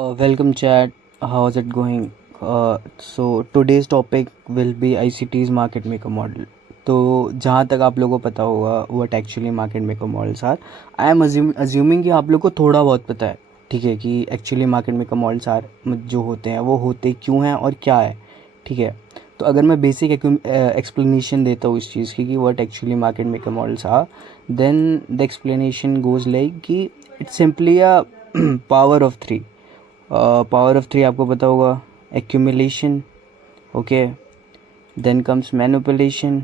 Welcome chat. How's it going? So today's topic will be ICT's market maker model. तो जहाँ तक आप लोगों को पता होगा what actually market maker models are. I am assuming कि आप लोग को थोड़ा बहुत पता है, ठीक है, कि actually market maker models are जो होते हैं वो होते क्यों हैं और क्या है, ठीक है. तो अगर मैं बेसिक एक्सप्लेनेशन देता हूँ इस चीज़ की कि what actually market maker models are, then the explanation goes like कि it's simply a power of three. Power of three आपको पता होगा. Accumulation, okay, then comes manipulation,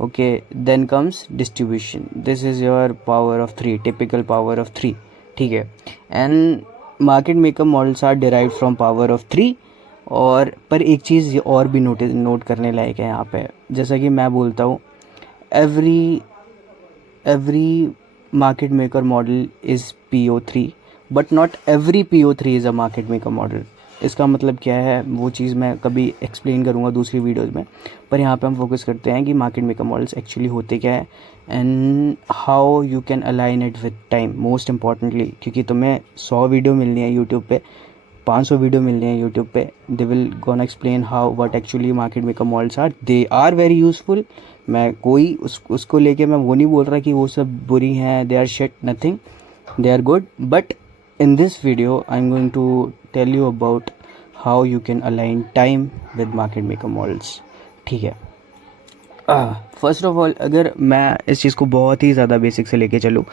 okay, then comes distribution. This is your power of three, typical power of three, ठीक है. And market maker models are derive from power of three. और पर एक चीज़ और भी नोट करने लायक है यहाँ पे. जैसा कि मैं बोलता हूँ, every every market maker model is PO3, but not every PO3 is a market maker model. इसका मतलब क्या है वो चीज़ मैं कभी एक्सप्लेन करूँगा दूसरी वीडियोज़ में. पर यहाँ पे हम फोकस करते हैं कि मार्केट मेकर मॉडल्स एक्चुअली होते क्या है and how you can align it with time, most importantly. क्योंकि तुम्हें 100 वीडियो मिलनी है यूट्यूब पे, 500 वीडियो मिलनी है यूट्यूब पे. They will gonna explain how what actually market maker models are. They are very useful. मैं कोई उसको लेके मैं वो नहीं बोल रहा कि वो सब बुरी हैं, they are shit, nothing, they are good. But in this video I'm going to tell you about how you can align time with market maker models, ठीक है. फर्स्ट ऑफ ऑल अगर मैं इस चीज़ को बहुत ही ज़्यादा बेसिक से लेके चलूँ,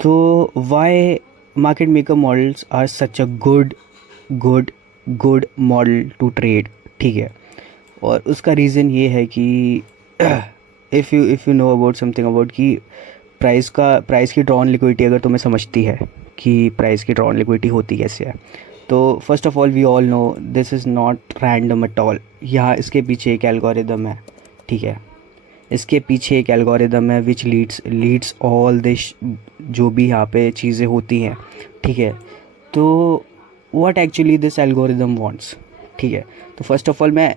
तो why market maker models are such a good good model to trade, ठीक है. और उसका रीज़न ये है कि if you know about something about कि प्राइस की ड्रॉन लिक्विडिटी अगर तुम्हें समझती है कि प्राइस की ड्रॉन लिक्विडिटी होती कैसे है, तो first of all we all know this is not random at all. यहाँ इसके पीछे एक एल्गोरिदम है, ठीक है. इसके पीछे एक एल्गोरिदम है विच लीड्स ऑल दिस, जो भी यहाँ पे चीज़ें होती हैं, ठीक है. तो what actually this algorithm wants, ठीक है. तो फर्स्ट ऑफ ऑल मैं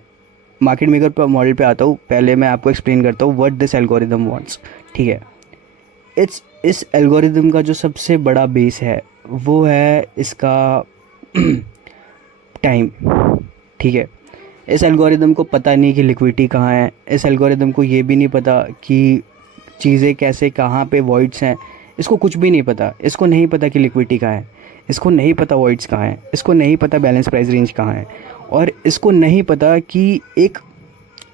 मार्केट मेकर पर मॉडल पे आता हूँ. पहले मैं आपको एक्सप्लेन करता हूँ व्हाट दिस एल्गोरिदम वांट्स, ठीक है. इस एल्गोरिदम का जो सबसे बड़ा बेस है वो है इसका टाइम, ठीक है. इस एल्गोरिदम को पता नहीं कि लिक्विडिटी कहाँ है. इस एल्गोरिदम को ये भी नहीं पता कि चीज़ें कैसे कहाँ पे वॉइड्स हैं. इसको कुछ भी नहीं पता. इसको नहीं पता कि लिक्विडिटी कहाँ है, इसको नहीं पता वॉइड्स कहाँ है, इसको नहीं पता बैलेंस प्राइस रेंज कहाँ है, और इसको नहीं पता कि एक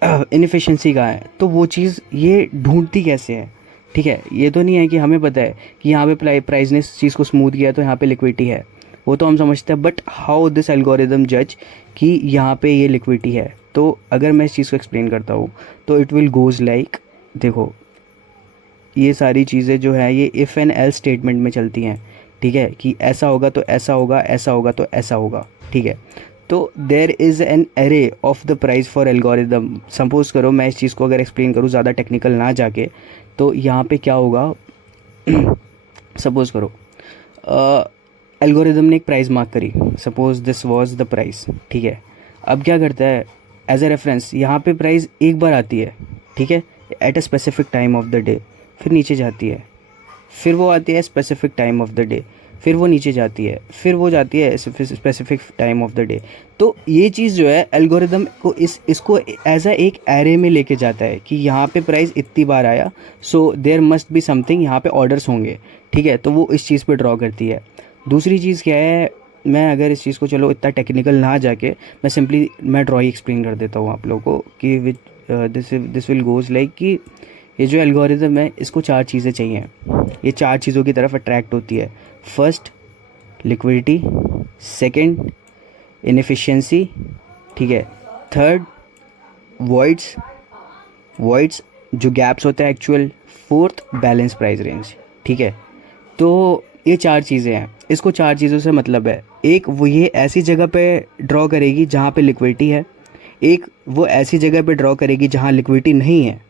इनएफिशिएंसी कहाँ है. तो वो चीज़ ये ढूंढती कैसे है, ठीक है. ये तो नहीं है कि हमें पता है कि यहाँ पे प्राइस ने इस चीज़ को स्मूथ किया तो यहाँ पे लिक्विडिटी है, वो तो हम समझते हैं. बट हाउ दिस एल्गोरिदम जज कि यहाँ पे ये लिक्विडिटी है. तो अगर मैं इस चीज़ को एक्सप्लेन करता हूँ तो इट विल गोज़ लाइक, देखो ये सारी चीज़ें जो है ये इफ़ एंड एल्स स्टेटमेंट में चलती हैं, ठीक है. कि ऐसा होगा तो ऐसा होगा, ऐसा होगा तो ऐसा होगा, ठीक है. तो there is an array of the price for algorithm. Suppose करो मैं इस चीज़ को अगर एक्सप्लेन करूँ ज़्यादा टेक्निकल ना जाके, तो यहाँ पे क्या होगा सपोज करो एल्गोरिदम ने एक प्राइस मार्क करी, suppose this was the price, ठीक है. अब क्या करता है एज अ रेफरेंस, यहाँ पे प्राइस एक बार आती है, ठीक है, eight a specific time of the day, फिर नीचे जाती है, फिर वो आती है specific time of the day, फिर वो नीचे जाती है, फिर वो जाती है specific time of the day. तो ये चीज़ जो है एल्गोरिदम को इसको एज अ एक एरे में लेके जाता है कि यहाँ पे प्राइस इतनी बार आया, so there must be something, यहाँ पे ऑर्डर्स होंगे, ठीक है. तो वो इस चीज़ पे ड्रॉ करती है. दूसरी चीज़ क्या है, मैं अगर इस चीज़ को चलो इतना टेक्निकल ना जाके मैं सिंपली मैं ड्रॉ ही एक्सप्लेन कर देता हूँ आप लोगों को कि दिस विल गोज़ लाइक कि ये जो एल्गोरिदम है इसको 4 चीज़ें चाहिए. ये 4 चीज़ों की तरफ अट्रैक्ट होती है. फर्स्ट लिक्विडिटी, सेकंड इनएफिशिएंसी, ठीक है. थर्ड वॉइड्स जो गैप्स होते हैं actual. Fourth balance price range, ठीक है. तो ये 4 चीज़ें हैं. इसको 4 चीज़ों से मतलब है, एक वो ये ऐसी जगह पे ड्रॉ करेगी जहाँ पे लिक्विडिटी है, एक वो ऐसी जगह पे ड्रॉ करेगी जहाँ लिक्विडिटी नहीं है.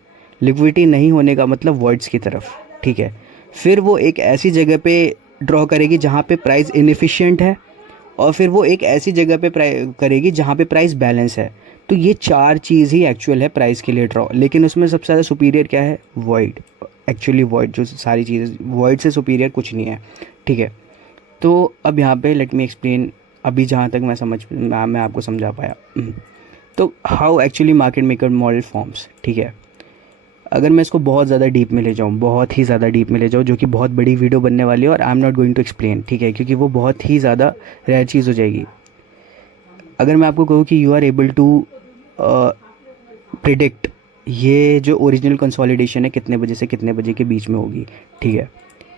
लिक्विडिटी नहीं होने का मतलब वॉइड्स की तरफ, ठीक है. फिर वो एक ऐसी जगह पे ड्रॉ करेगी जहाँ पे प्राइस इनएफिशिएंट है, और फिर वो एक ऐसी जगह पे करेगी जहाँ पे प्राइस बैलेंस है. तो ये 4 चीज़ ही एक्चुअल है प्राइस के लिए ड्रॉ. लेकिन उसमें सबसे ज़्यादा सुपीरियर क्या है, वॉइड. एक्चुअली वॉइड जो सारी चीज़ें, वॉइड से सुपीरियर कुछ नहीं है, ठीक है. तो अब यहाँ पे लेट मी एक्सप्लेन, अभी जहाँ तक मैं आपको समझा पाया। तो how actually market maker model forms, ठीक है। अगर मैं इसको बहुत ज़्यादा डीप में ले जाऊँ, बहुत ही ज़्यादा डीप में ले जाऊँ, जो कि बहुत बड़ी वीडियो बनने वाली है और I am not going to explain, ठीक है, क्योंकि वो बहुत ही ज़्यादा रेयर चीज़ हो जाएगी। अगर मैं आपको कहूँ कि you are able to predict ये जो ओरिजिनल कंसोलिडेशन है कितने बजे से कितने बजे के बीच में होगी, ठीक है,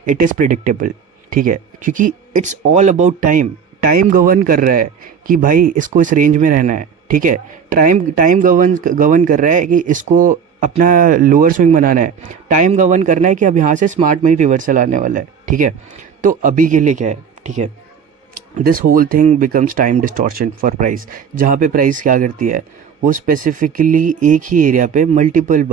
इट इज़ प्रिडिक्टेबल, ठीक है, क्योंकि it's all about time. Time govern कर रहा है कि भाई इसको इस रेंज में रहना है, ठीक है। टाइम टाइम गवर्न कर रहा है कि इसको अपना लोअर स्विंग बनाना है। टाइम गवर्न करना है कि अब यहाँ से स्मार्ट मनी रिवर्सल आने वाला है, ठीक है। तो अभी के लिए क्या है, ठीक है, this whole thing becomes time distortion for price. जहाँ पे प्राइस क्या करती है, वो स्पेसिफिकली एक ही एरिया पे मल्टीपल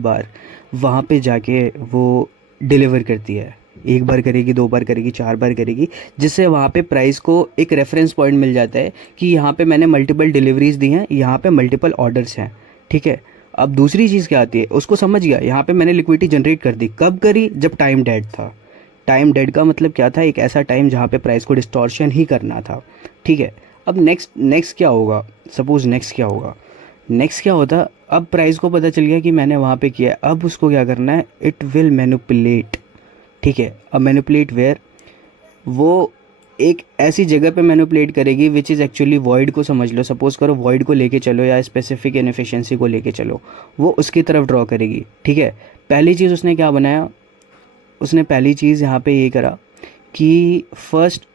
बार वहाँ पे जाके वो डिलीवर करती है। एक बार करेगी, दो बार करेगी, चार बार करेगी, जिससे वहाँ पे प्राइस को एक रेफरेंस पॉइंट मिल जाता है कि यहाँ पे मैंने मल्टीपल डिलीवरीज दी हैं, यहाँ पे मल्टीपल ऑर्डर्स हैं, ठीक है। अब दूसरी चीज़ क्या आती है, उसको समझ गया, यहाँ पे मैंने लिक्विडिटी जनरेट कर दी। कब करी, जब टाइम डेड था। टाइम डेड का मतलब क्या था, एक ऐसा टाइम जहाँ पे प्राइस को डिस्टॉर्शन ही करना था, ठीक है। अब नेक्स्ट क्या होगा, सपोज नेक्स्ट क्या होता, अब प्राइस को पता चल गया कि मैंने वहाँ पे किया है, अब उसको क्या करना है, इट विल मैनिपुलेट, ठीक है। अब मैनिपुलेट वेयर, वो एक ऐसी जगह पे मैनिपुलेट करेगी विच इज़ एक्चुअली वॉइड को समझ लो, सपोज करो वॉइड को लेके चलो या स्पेसिफिक इनएफिशिएंसी को लेके चलो, वो उसकी तरफ ड्रॉ करेगी, ठीक है। पहली चीज़ उसने क्या बनाया, उसने पहली चीज़ यहाँ पे ये करा कि फर्स्ट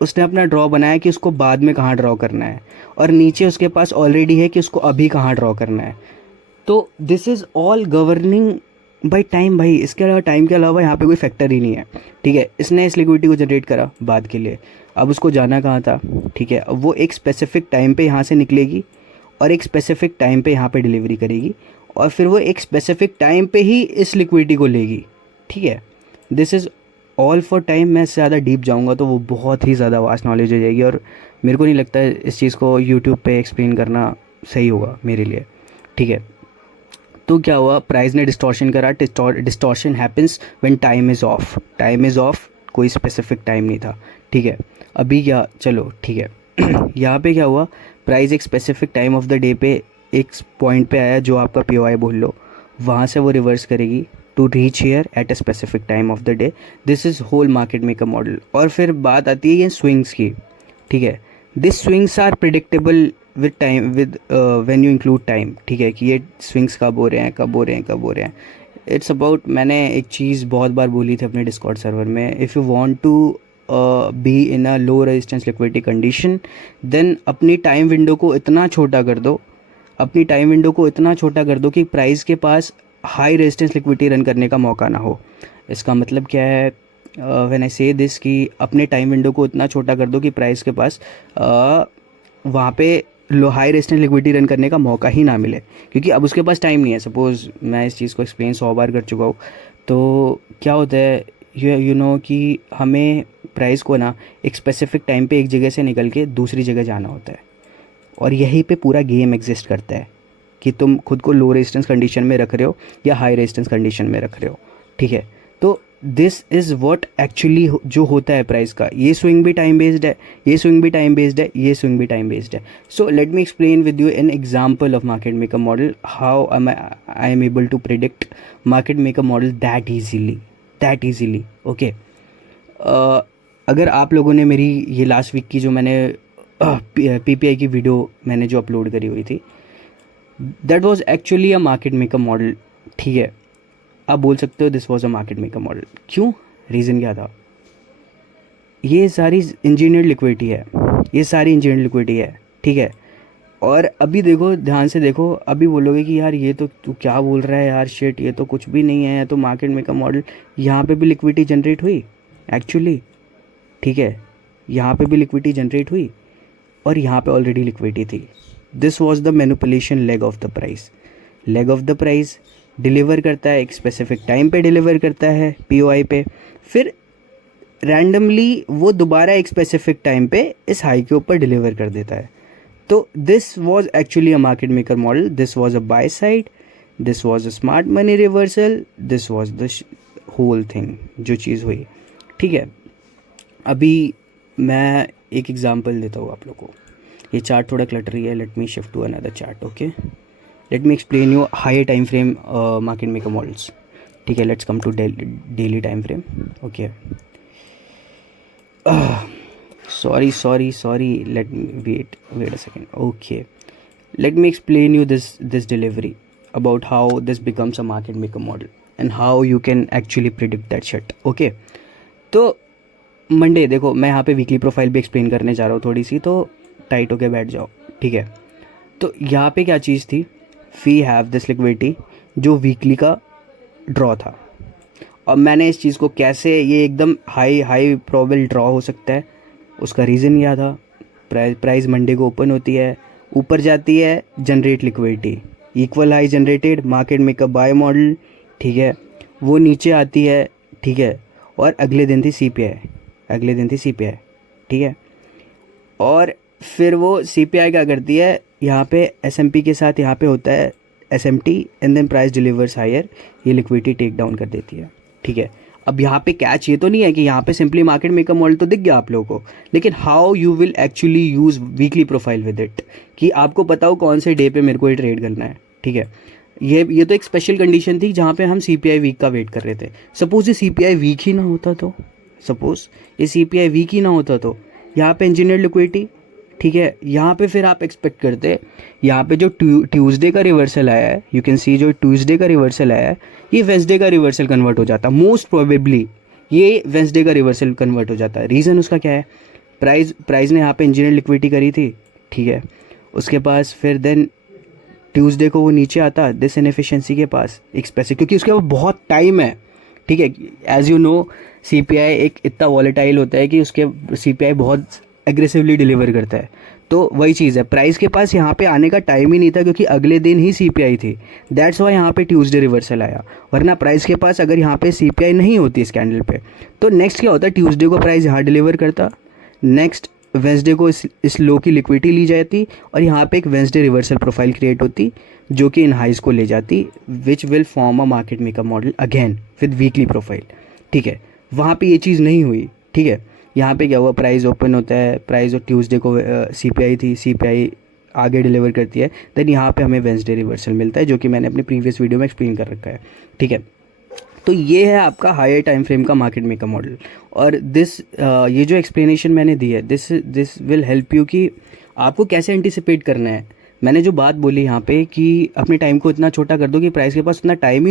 उसने अपना ड्रॉ बनाया कि उसको बाद में कहाँ ड्रॉ करना है, और नीचे उसके पास ऑलरेडी है कि उसको अभी कहाँ ड्रॉ करना है। तो this is all governing by time भाई। इसके अलावा टाइम के अलावा यहाँ पे कोई फैक्टर ही नहीं है, ठीक है। इसने इस लिक्विडिटी को जनरेट करा बाद के लिए, अब उसको जाना कहाँ था, ठीक है। अब वो एक स्पेसिफिक टाइम पे यहाँ से निकलेगी और एक स्पेसिफिक टाइम पे यहाँ पे डिलीवरी करेगी, और फिर वो एक स्पेसिफिक टाइम पे ही इस लिक्विडिटी को लेगी, ठीक है। This is all for time. मैं इससे ज़्यादा डीप जाऊँगा तो वो बहुत ही ज़्यादा वास्ट नॉलेज हो जाएगी, और मेरे को नहीं लगता है इस चीज़ को यूट्यूब पे एक्सप्लेन करना सही होगा मेरे लिए, ठीक है। तो क्या हुआ, प्राइस ने डिस्टॉर्शन करा। Distortion happens when time is of. Time is of, कोई स्पेसिफिक टाइम नहीं था, ठीक है। अभी क्या, चलो ठीक है यहाँ पे क्या हुआ, प्राइस एक specific time of the day पे एक पॉइंट पे आया, जो आपका POI बोल लो, वहाँ से वो रिवर्स करेगी to reach here at a specific time of the day. This is whole market maker model. और फिर बात आती है ये स्विंग्स की, ठीक है। This swings are predictable with time, with when you include time, ठीक है, कि ये स्विंग्स कब हो रहे हैं। इट्स अबाउट, मैंने एक चीज़ बहुत बार बोली थी अपने डिस्कॉर्ड सर्वर में, if you want to be in a low resistance liquidity condition, then अपनी टाइम विंडो को इतना छोटा कर दो, कि प्राइस के पास हाई रेजिस्टेंस लिक्विडिटी रन करने का मौका ना हो। इसका मतलब क्या है, व्हेन आई से दिस, कि अपने टाइम विंडो को इतना छोटा कर दो कि प्राइस के पास वहाँ पे लो हाई रेजिस्टेंस लिक्विडिटी रन करने का मौका ही ना मिले, क्योंकि अब उसके पास टाइम नहीं है। सपोज़ मैं इस चीज़ को एक्सप्लेन 100 बार कर चुका हूँ। तो क्या होता है, यू नो कि हमें प्राइस को ना एक स्पेसिफिक टाइम पे एक जगह से निकल के दूसरी जगह जाना होता है, और यहीं पे पूरा गेम एग्जिस्ट करता है कि तुम खुद को लो रेजिस्टेंस कंडीशन में रख रहे हो या हाई रेजिस्टेंस कंडीशन में रख रहे हो, ठीक है। तो दिस इज़ व्हाट एक्चुअली जो होता है प्राइस का। ये स्विंग भी टाइम बेस्ड है, ये स्विंग भी टाइम बेस्ड है, so let me explain with you an example of market maker model, how I am able to predict market maker model that easily, okay. अगर आप लोगों ने मेरी ये लास्ट वीक की जो मैंने PPI की वीडियो मैंने जो अपलोड करी हुई थी, that was actually a market maker model, ठीक है। आप बोल सकते हो this was a market maker model, क्यों, रीज़न क्या था, ये सारी इंजीनियर्ड लिक्विडिटी है, ठीक है। और अभी देखो, ध्यान से देखो, अभी बोलोगे कि यार ये तो तू क्या बोल रहा है यार, शिट, ये तो कुछ भी नहीं है, तो मार्केट मेकर मॉडल। यहाँ पे भी लिक्विडिटी जनरेट हुई एक्चुअली, ठीक है, यहाँ पे भी लिक्विडिटी जनरेट हुई, और यहाँ पे ऑलरेडी लिक्विडिटी थी। This was the manipulation leg of the price. Deliver करता है एक स्पेसिफिक टाइम पे, डिलीवर करता है POI पे, फिर रैंडमली वो दोबारा एक स्पेसिफिक टाइम पे इस हाई के ऊपर डिलीवर कर देता है। तो this was actually a market maker model, this was a buy side, this was a smart money reversal, this was the whole thing जो चीज़ हुई, ठीक है। अभी मैं एक एग्जांपल देता हूँ आप लोग को। ये चार्ट थोड़ा क्लटरी है, let me shift to another chart. Okay, let me explain you higher time frame market maker models. ठीक है, let's come to daily time frame. Okay, sorry, let me wait a second. Okay, let me explain you this delivery about how this becomes a market maker model and how you can actually predict that shit. Okay, तो Monday देखो, मैं यहाँ पे weekly profile भी explain करने जा रहा हूँ थोड़ी सी, तो टाइट होके बैठ जाओ। ठीक है, तो यहाँ पे क्या चीज़ थी, वी हैव दिस लिक्विडिटी जो वीकली का ड्रॉ था। अब मैंने इस चीज़ को कैसे, ये एकदम हाई प्रोबेबल ड्रॉ हो सकता है, उसका रीज़न यह था, प्राइस मंडे को ओपन होती है, ऊपर जाती है, generate liquidity, equal high generated, market makeup bye model. ठीक है, वो नीचे आती है। ठीक है, और अगले दिन थी सीपीआई। ठीक है, और फिर वो सीपीआई क्या करती है, यहाँ पे एसएमपी के साथ यहाँ पे होता है SMT and then price delivers higher, ये लिक्विडिटी टेक डाउन कर देती है। ठीक है, अब यहाँ पे कैच ये तो नहीं है कि यहाँ पे सिंपली मार्केट मेकर मॉडल तो दिख गया आप लोगों को, लेकिन how you will actually use weekly profile with it, कि आपको पता हो कौन से डे पे मेरे को ये ट्रेड करना है। ठीक है, ये तो एक स्पेशल कंडीशन थी जहाँ पे हम सीपीआई वीक का वेट कर रहे थे। सपोज ये सीपीआई वीक ही ना होता तो यहाँ पे इंजीनियर लिक्विडिटी। ठीक है, यहाँ पे फिर आप एक्सपेक्ट करते, यहाँ पे जो ट्यूसडे का रिवर्सल आया है, यू कैन सी जो ट्यूसडे का रिवर्सल आया है, ये वेंसडे का रिवर्सल कन्वर्ट हो जाता, मोस्ट प्रोबेबली ये वेंसडे का रिवर्सल कन्वर्ट हो जाता है। रीज़न उसका क्या है, प्राइस ने यहाँ पे इंजीनियर लिक्विडिटी करी थी। ठीक है, उसके पास फिर देन ट्यूसडे को वो नीचे आता दिस इनएफिशिएंसी के पास एक स्पेसिफिक, क्योंकि उसके पास बहुत टाइम है। ठीक है, एज यू नो सीपीआई एक इतना वॉलेटाइल होता है कि उसके सीपीआई बहुत एग्रेसिवली डिलीवर करता है। तो वही चीज़ है, प्राइस के पास यहाँ पे आने का टाइम ही नहीं था क्योंकि अगले दिन ही सीपीआई थी, दैट्स वाई यहाँ पे ट्यूसडे रिवर्सल आया। वरना प्राइस के पास अगर यहाँ पे सीपीआई नहीं होती इस कैंडल पे, तो नेक्स्ट क्या होता, ट्यूसडे को प्राइस यहाँ डिलीवर करता, नेक्स्ट वेंसडे को इस लो की लिक्विडिटी ली जाती और यहाँ पे एक वेंसडे रिवर्सल प्रोफाइल क्रिएट होती जो कि इन हाइज को ले जाती, which will form a market maker model again with weekly profile. ठीक है, वहाँ पे ये चीज़ नहीं हुई। ठीक है, यहाँ पे क्या हुआ, प्राइस ओपन होता है, प्राइस और ट्यूसडे को सीपीआई थी, सीपीआई आगे डिलीवर करती है, देन यहाँ पे हमें वेंसडे रिवर्सल मिलता है, जो कि मैंने अपनी प्रीवियस वीडियो में एक्सप्लेन कर रखा है। ठीक है, तो ये है आपका हायर टाइम फ्रेम का मार्केट मेकर मॉडल। और ये जो एक्सप्लेनेशन मैंने दी है, दिस विल हेल्प यू कि आपको कैसे एंटिसिपेट करना है। मैंने जो बात बोली यहाँ पे कि अपने टाइम को इतना छोटा कर दो कि प्राइस के पास उतना टाइम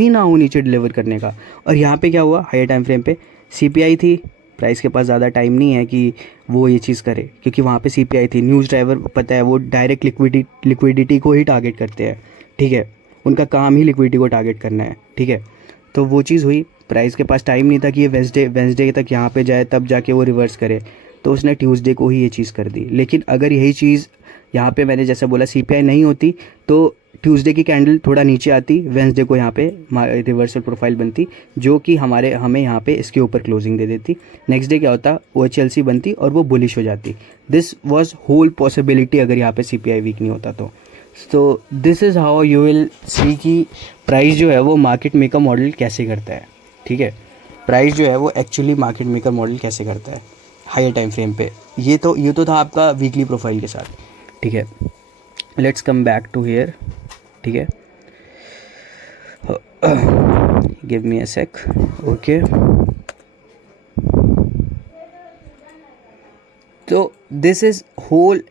ही ना हो नीचे डिलीवर करने का। और यहाँ पे क्या हुआ, हायर टाइम फ्रेम पे सीपीआई थी, प्राइस के पास ज़्यादा टाइम नहीं है कि वो ये चीज़ करे, क्योंकि वहाँ पे सीपीआई थी। न्यूज़ ड्राइवर पता है वो डायरेक्ट लिक्विडिटी को ही टारगेट करते हैं। ठीक है, उनका काम ही लिक्विडिटी को टारगेट करना है। ठीक है, तो वो चीज़ हुई, प्राइस के पास टाइम नहीं था कि ये वेंसडे तक यहाँ पे जाए तब जाके वो रिवर्स करे, तो उसने ट्यूसडे को ही ये चीज़ कर दी। लेकिन अगर यही चीज़ यहाँ पे मैंने जैसा बोला सीपीआई नहीं होती, तो ट्यूसडे की कैंडल थोड़ा नीचे आती, वेंसडे को यहाँ पे रिवर्सल प्रोफाइल बनती, जो कि हमें यहाँ पे इसके ऊपर क्लोजिंग दे देती। नेक्स्ट डे क्या होता, OHLC बनती और वो बुलिश हो जाती। दिस वाज होल पॉसिबिलिटी अगर यहाँ पे सीपीआई वीक नहीं होता तो। तो this is how you will see कि प्राइस जो है वो मार्केट मेकर मॉडल कैसे करता है। ठीक है, प्राइस जो है वो एक्चुअली मार्केट मेकर मॉडल कैसे करता है हायर टाइम फ्रेम पे। ये तो था आपका वीकली प्रोफाइल के साथ। ठीक है, let's come back to here. ठीक है, give me a sec. Okay, तो this is whole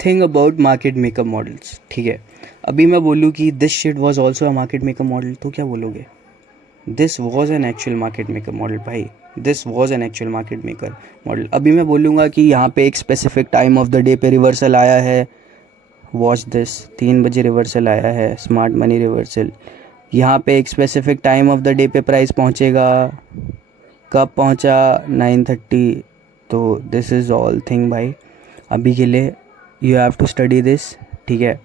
thing about market maker models. ठीक है, अभी मैं बोलूँ कि this shit was also a market maker model, तो क्या बोलोगे, this was an actual market maker model भाई, this was an actual market maker model. अभी मैं बोलूँगा कि यहाँ पे एक specific time of the day पे रिवर्सल आया है, वॉच दिस, 3 बजे रिवर्सल आया है, स्मार्ट मनी रिवर्सल। यहाँ पे एक specific time of the day पे प्राइस पहुँचेगा, कब पहुँचा, 9:30। तो दिस इज़ ऑल थिंग भाई, अभी के लिए you have to study this. ठीक है,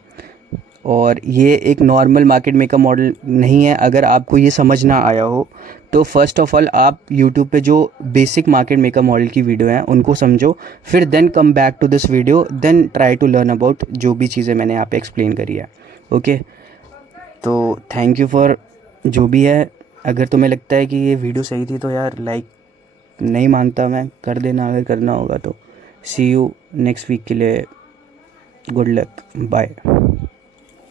और ये एक नॉर्मल मार्केट मेकर मॉडल नहीं है। अगर आपको ये समझ ना आया हो तो फर्स्ट ऑफ ऑल आप यूट्यूब पे जो बेसिक मार्केट मेकर मॉडल की वीडियो हैं उनको समझो, फिर then come back to this video, then try to learn about जो भी चीज़ें मैंने यहाँ पे एक्सप्लेन करी है। ओके, तो थैंक यू फॉर जो भी है। अगर तुम्हें लगता है कि ये वीडियो सही थी तो यार लाइक नहीं मानता मैं, कर देना अगर करना होगा तो। सी यू नेक्स्ट वीक के लिए, गुड लक, बाय।